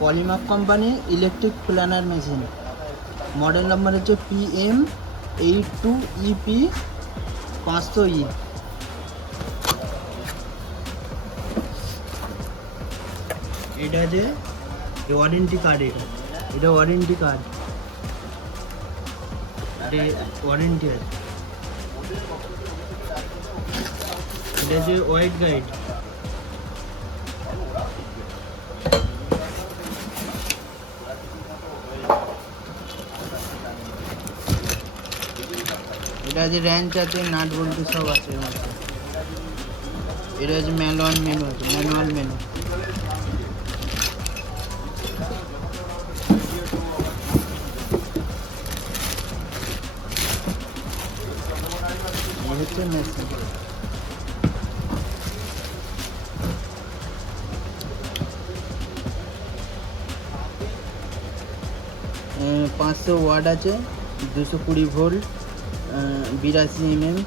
পলিমার্ক company electric planer machine, model number হচ্ছে PM82EP 500E। এটা যে ওয়ারেন্টি কার্ড, এটা ওয়ারেন্টি কার্ড, ওয়ারেন্টি আছে। এটা যে হোয়াইট গাইড, এটা যে র্যাঞ্চ আছে, নাট বল্টু সব আছে এর মধ্যে। এটা হচ্ছে ম্যানুয়াল মেনু আছে, ম্যানুয়াল মেনু। এই হচ্ছে মেশিন। 500 ওয়াট আছে, 220 ভোল্ট, 82 mm।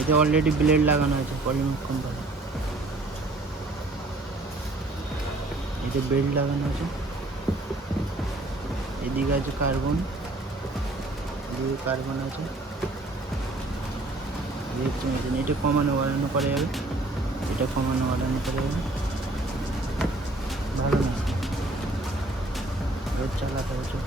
এটা অলরেডি ব্লেড লাগানো আছে পলিমার্ক কোম্পানি, এটা বেল্ট লাগানো আছে। এদিকে আছে কার্বন, এদিকে কার্বন আছে। দেখছি মেশিন, এটা কমানো বাড়ানো করা যাবে, এটা কমানো বাড়ানো করা যাবে। ভালো না, রোজ চালাতে হচ্ছে।